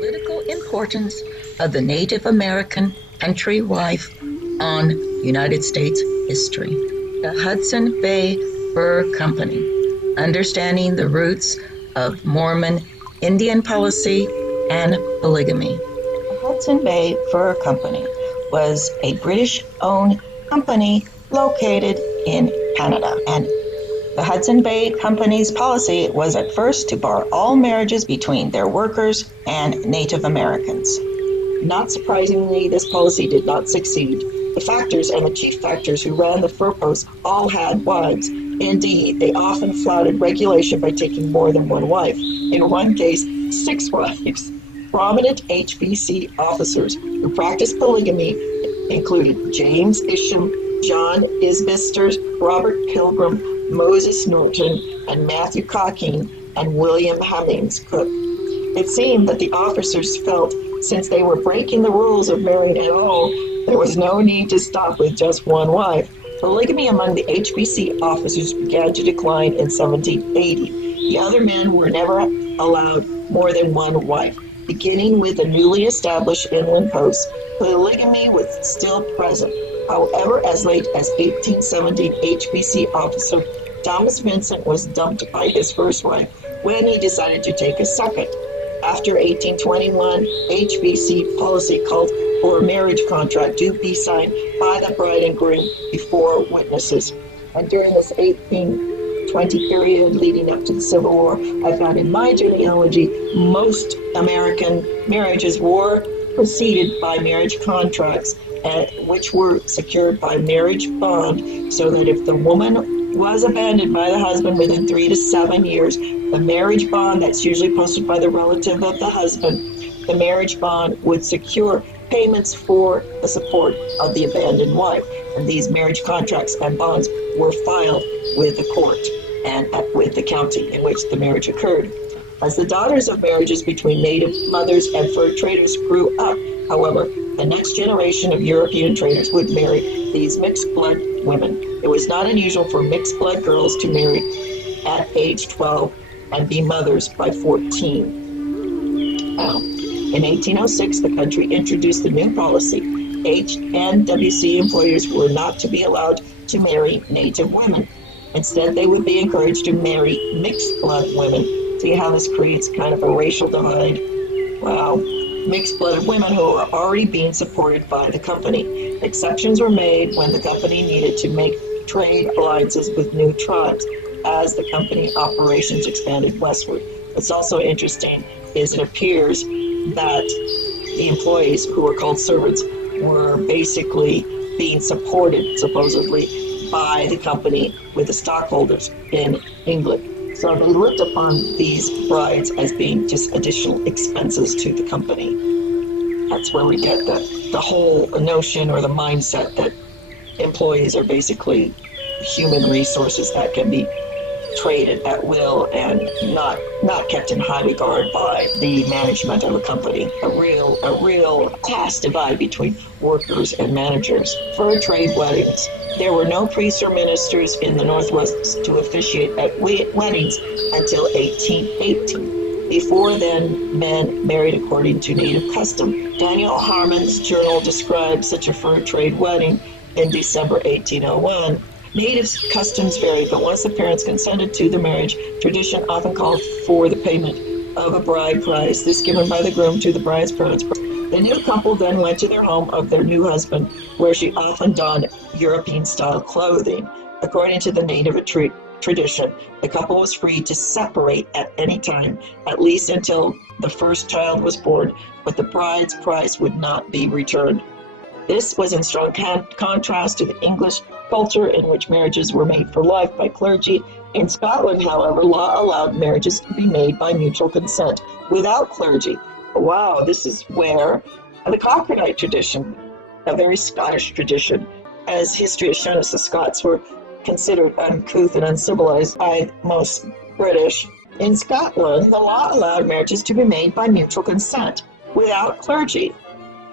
Political importance of the Native American country wife on United States history. The Hudson Bay Fur Company, understanding the roots of Mormon Indian policy and polygamy. The Hudson Bay Fur Company was a British-owned company located in Canada, and the Hudson Bay Company's policy was at first to bar all marriages between their workers and Native Americans. Not surprisingly, this policy did not succeed. The factors and the chief factors who ran the fur posts all had wives. Indeed, they often flouted regulation by taking more than one wife. In one case, 6 wives. Prominent HBC officers who practiced polygamy included James Isham, John Isbister, Robert Pilgrim, Moses Norton, and Matthew Cockine, and William Hemmings Cook. It seemed that the officers felt since they were breaking the rules of marrying at all, there was no need to stop with just one wife. Polygamy among the HBC officers began to decline in 1780. The other men were never allowed more than one wife. Beginning with the newly established inland posts, polygamy was still present. However, as late as 1817, HBC officer Thomas Vincent was dumped by his first wife when he decided to take a second. After 1821, HBC policy called for a marriage contract to be signed by the bride and groom before witnesses. And during this 1820 period leading up to the Civil War, I found in my genealogy, most American marriages were preceded by marriage contracts, which were secured by marriage bond, so that if the woman was abandoned by the husband within 3 to 7 years, the marriage bond that's usually posted by the relative of the husband, the marriage bond would secure payments for the support of the abandoned wife. And these marriage contracts and bonds were filed with the court and with the county in which the marriage occurred. As the daughters of marriages between native mothers and fur traders grew up, however, the next generation of European traders would marry these mixed blood women. It was not unusual for mixed blood girls to marry at age 12 and be mothers by 14. In 1806, the country introduced the new policy. HNWC employers were not to be allowed to marry native women. Instead, they would be encouraged to marry mixed blood women. See how this creates kind of a racial divide? Wow. Mixed blood women who are already being supported by the company. Exceptions were made when the company needed to make trade alliances with new tribes as the company operations expanded westward. What's also interesting is it appears that the employees who were called servants were basically being supported, supposedly, by the company with the stockholders in England. So they looked upon these brides as being just additional expenses to the company. That's where we get the whole notion or the mindset that employees are basically human resources that can be traded at will and not kept in high regard by the management of a company. A real class divide between workers and managers. Fur trade weddings. There were no priests or ministers in the Northwest to officiate at weddings until 1818. Before then, men married according to native custom. Daniel Harmon's journal describes such a fur trade wedding in December 1801. Native customs varied, but once the parents consented to the marriage, tradition often called for the payment of a bride price, this given by the groom to the bride's parents. The new couple then went to their home of their new husband, where she often donned European-style clothing. According to the native tradition, the couple was free to separate at any time, at least until the first child was born, but the bride's price would not be returned. This was in strong contrast to the English culture in which marriages were made for life by clergy. In Scotland, however, law allowed marriages to be made by mutual consent without clergy. Wow, this is where the Cockernite tradition, a very Scottish tradition, as history has shown us, the Scots were considered uncouth and uncivilized by most British. In Scotland, the law allowed marriages to be made by mutual consent without clergy.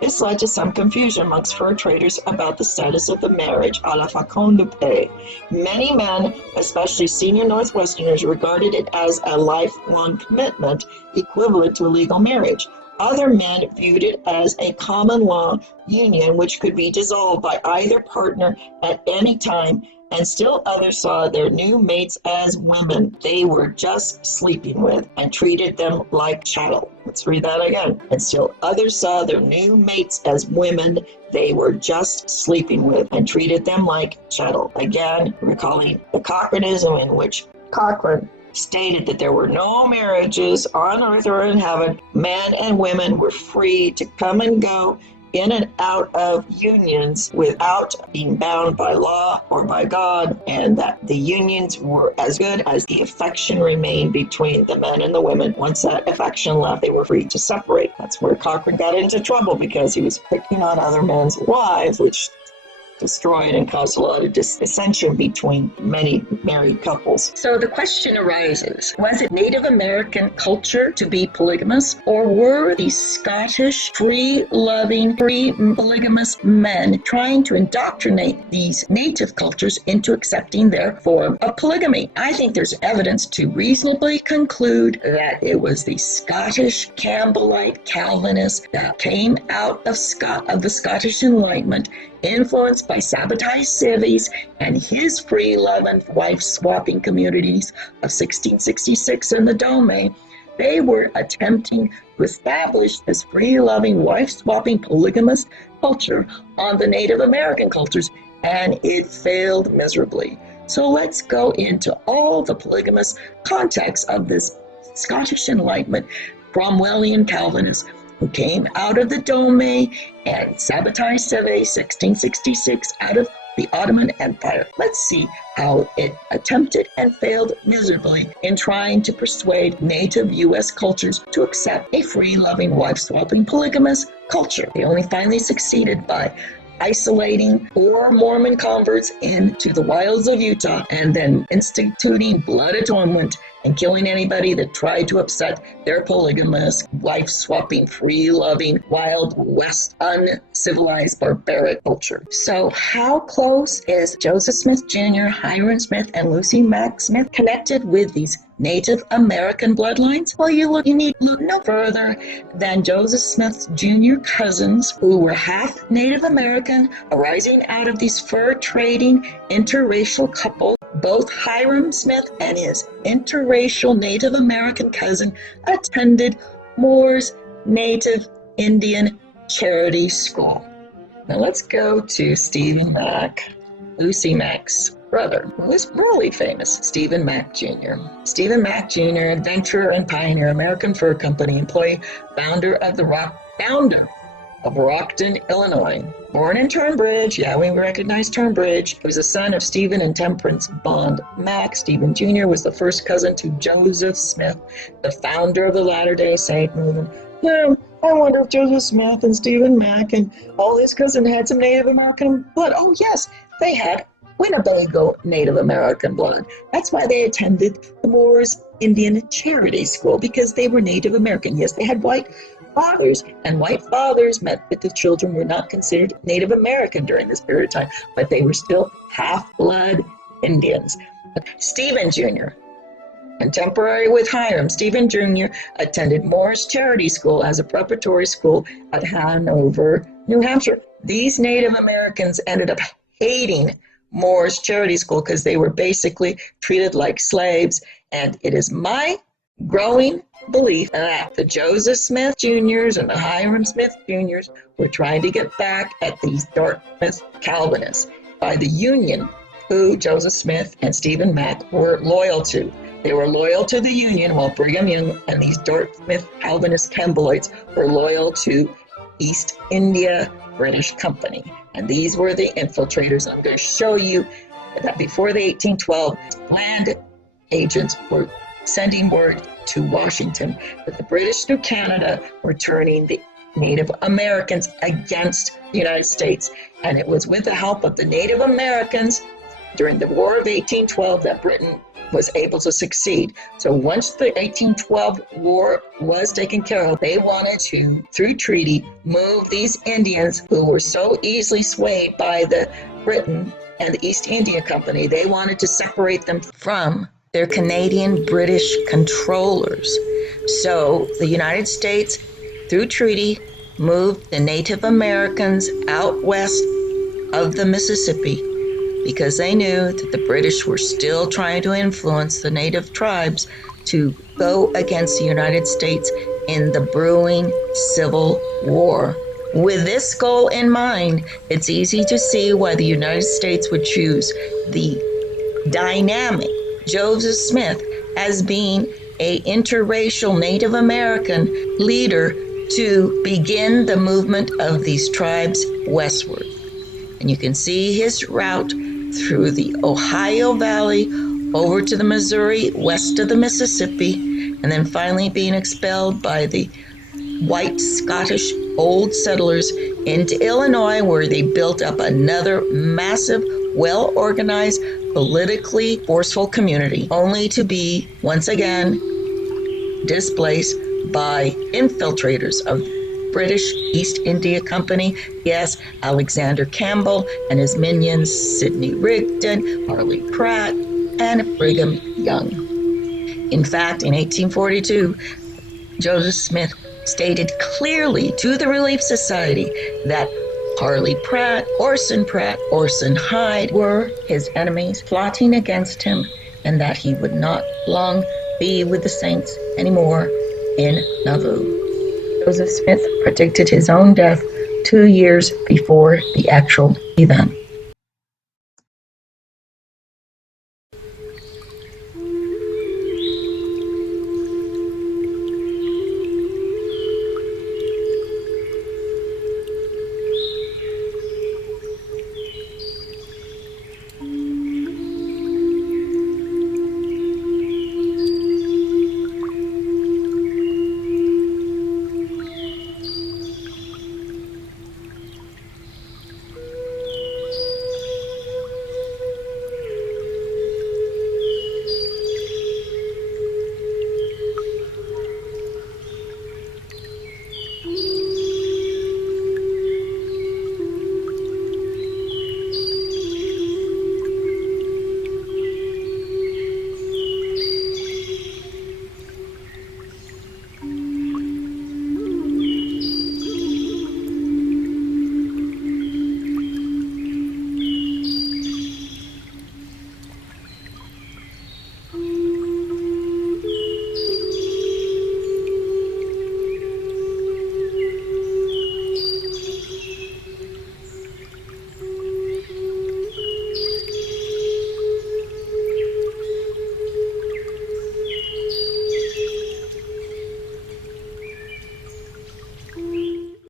This led to some confusion amongst fur traders about the status of the marriage a la facon de paix. Many men, especially senior Northwesterners, regarded it as a lifelong commitment equivalent to a legal marriage. Other men viewed it as a common law union which could be dissolved by either partner at any time, and still others saw their new mates as women they were just sleeping with and treated them like chattel. Let's read that again. And still others saw their new mates as women they were just sleeping with and treated them like chattel. Again, recalling the Cochranism, in which Cochrane stated that there were no marriages on earth or in heaven. Men and women were free to come and go in and out of unions without being bound by law or by God, and that the unions were as good as the affection remained between the men and the women. Once that affection left, they were free to separate. That's where Cochrane got into trouble, because he was picking on other men's wives, which destroyed and caused a lot of dissension between many married couples. So the question arises, was it Native American culture to be polygamous, or were these Scottish, free-loving, free-polygamous men trying to indoctrinate these native cultures into accepting their form of polygamy? I think there's evidence to reasonably conclude that it was the Scottish Campbellite Calvinists that came out of the Scottish Enlightenment, influenced by Sabbatai Civis and his free-loving, wife-swapping communities of 1666 in the Dome. They were attempting to establish this free-loving, wife-swapping, polygamous culture on the Native American cultures, and it failed miserably. So let's go into all the polygamous contexts of this Scottish Enlightenment Cromwellian Calvinists who came out of the Dome and Sabbatai Civis 1666 out of the Ottoman Empire. Let's see how it attempted and failed miserably in trying to persuade native U.S. cultures to accept a free-loving, wife-swapping, polygamous culture. They only finally succeeded by isolating poor Mormon converts into the wilds of Utah and then instituting blood atonement and killing anybody that tried to upset their polygamous, wife-swapping, free-loving, Wild West, uncivilized, barbaric culture. So how close is Joseph Smith Jr., Hiram Smith, and Lucy Mack Smith connected with these Native American bloodlines? Well, you need look no further than Joseph Smith Jr. cousins, who were half Native American, arising out of these fur-trading interracial couples. Both Hiram Smith and his interracial Native American cousin attended Moore's Native Indian Charity School. Now let's go to Stephen Mack, Lucy Mack's brother, who was really famous, Stephen Mack Jr. Stephen Mack Jr., adventurer and pioneer, American Fur Company employee, founder of Rockton, Illinois. Born in Turnbridge, yeah, we recognize Turnbridge. He was the son of Stephen and Temperance Bond Mack. Stephen Jr. was the first cousin to Joseph Smith, the founder of the Latter-day Saint movement. Now, I wonder if Joseph Smith and Stephen Mack and all his cousins had some Native American blood. Oh, yes, they had Winnebago Native American blood. That's why they attended the Moore's Indian Charity School, because they were Native American. Yes, they had white fathers, and white fathers meant that the children were not considered Native American during this period of time, but they were still half-blood Indians. Stephen Jr., contemporary with Hiram, Stephen Jr. attended Moore's Charity School as a preparatory school at Hanover, New Hampshire. These Native Americans ended up hating Moore's Charity School because they were basically treated like slaves, and it is my growing belief that the Joseph Smith Jr.'s and the Hiram Smith Jr.'s were trying to get back at these Dartmouth Calvinists by the Union, who Joseph Smith and Stephen Mack were loyal to. They were loyal to the Union, while Brigham Young and these Dartmouth Calvinist Campbellites were loyal to East India British Company. And these were the infiltrators. I'm going to show you that before the 1812 land agents were sending word to Washington that the British New Canada were turning the Native Americans against the United States. And it was with the help of the Native Americans during the War of 1812 that Britain was able to succeed. So once the 1812 war was taken care of, they wanted to, through treaty, move these Indians who were so easily swayed by the Britain and the East India Company. They wanted to separate them from their Canadian British controllers. So the United States, through treaty, moved the Native Americans out west of the Mississippi because they knew that the British were still trying to influence the native tribes to go against the United States in the brewing Civil War. With this goal in mind, it's easy to see why the United States would choose the dynamic Joseph Smith as being an interracial Native American leader to begin the movement of these tribes westward. And you can see his route through the Ohio Valley over to the Missouri, west of the Mississippi, and then finally being expelled by the white Scottish old settlers into Illinois, where they built up another massive, well-organized, politically forceful community, only to be once again displaced by infiltrators of British East India Company. Yes, Alexander Campbell and his minions, Sidney Rigdon, Harley Pratt, and Brigham Young. In fact, in 1842, Joseph Smith stated clearly to the Relief Society that Harley Pratt, Orson Hyde were his enemies plotting against him, and that he would not long be with the saints anymore in Nauvoo. Joseph Smith predicted his own death 2 years before the actual event.